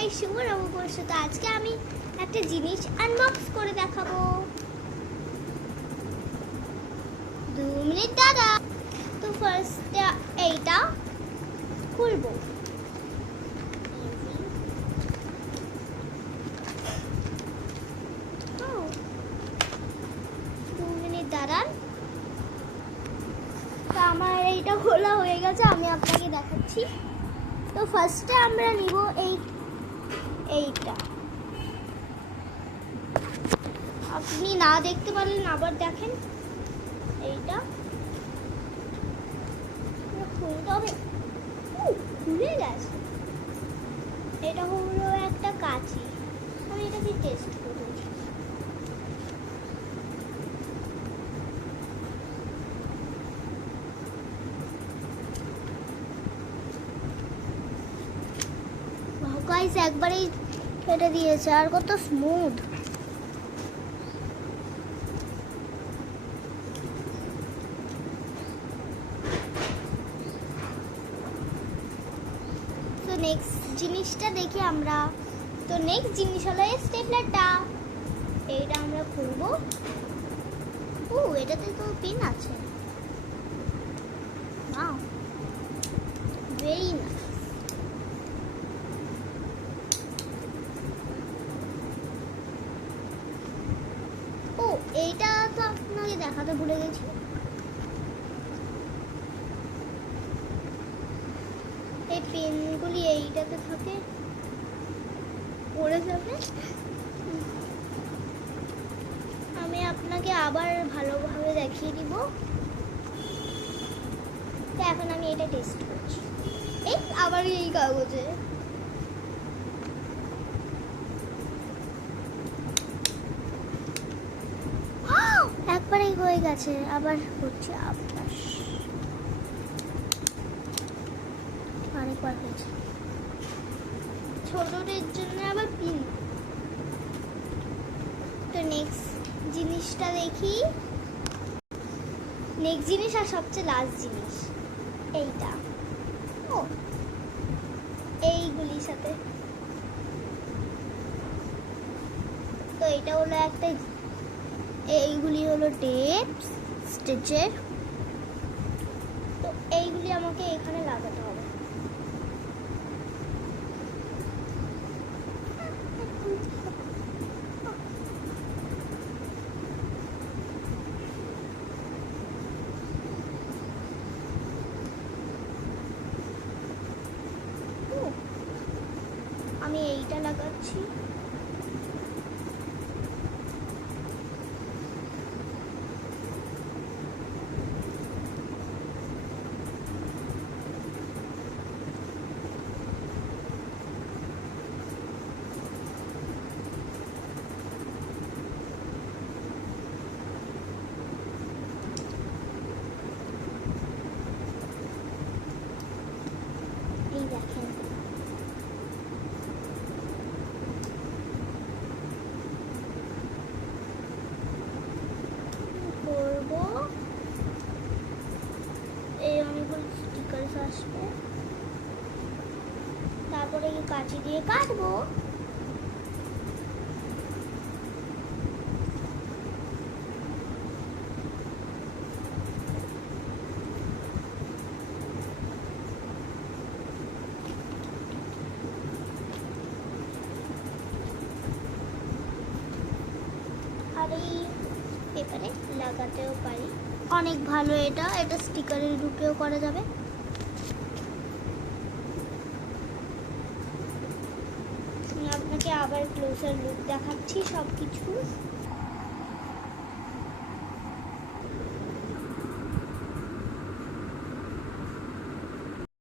Guys, শুভ নববর্ষ। তো আজকে আমি একটা জিনিস আনবক্স করে দেখাবো। 2 মিনিট দাদা। তো ফার্স্ট এইটা খুলবো। দাঁড়ান। তো আমার এইটা খোলা হয়ে গেছে, আমি আপনাকে দেখাচ্ছি। তো ফার্স্টে আমরা নিব এইটা। আপনি না দেখতে পারলেন আবার দেখেন। এইটা খুলতে হবে। খুলে গেছে। এটা হলো একটা কাঁচি। আমি এটাকে টেস্ট করব। গাইস, একবারেই কেটে দিয়েছে, আর কত স্মুথ। তো নেক্সট জিনিসটা দেখি আমরা। তো নেক্সট জিনিস হলো এই স্টেপলারটা। এইটা আমরা খুলবো। এটাতে তো পিন আছে। Wow, very nice. এইটা তো আপনাকে দেখাতে ভুলে গেছি। এই পেনগুলি এইটাতে থাকে, পড়ে যাবে। আমি আপনাকে আবার ভালোভাবে দেখিয়ে দিব। তো এখন আমি এটা টেস্ট করছি। এই আবার এই কাগজে। একবারেই হয়ে গেছে, আবার হচ্ছে। আরেকবার হয়েছে। ছোটদের জন্য আবার পিন। তো নেক্সট জিনিসটা দেখি। নেক্সট জিনিস আর সবচেয়ে লাস্ট জিনিস এইটা। এইগুলির সাথে। তো এটা হলো একটা, এইগুলি হলো টেপ স্টিচের। তো এইগুলি আমাকে এখানে লাগাতে হবে। আমি এইটা লাগাচ্ছি। এই দেখেন, করবো। এই অনেকগুলো স্টিকার আসবে। তারপরে এই কাঁচি দিয়ে কাটবো। আর এই পেপারে লাগাতেও পারি। অনেক ভালো এটা। এটা স্টিকারের রূপেও করা যাবে। আপনাকে আবার ক্লোজার লুক দেখাচ্ছি সব কিছু।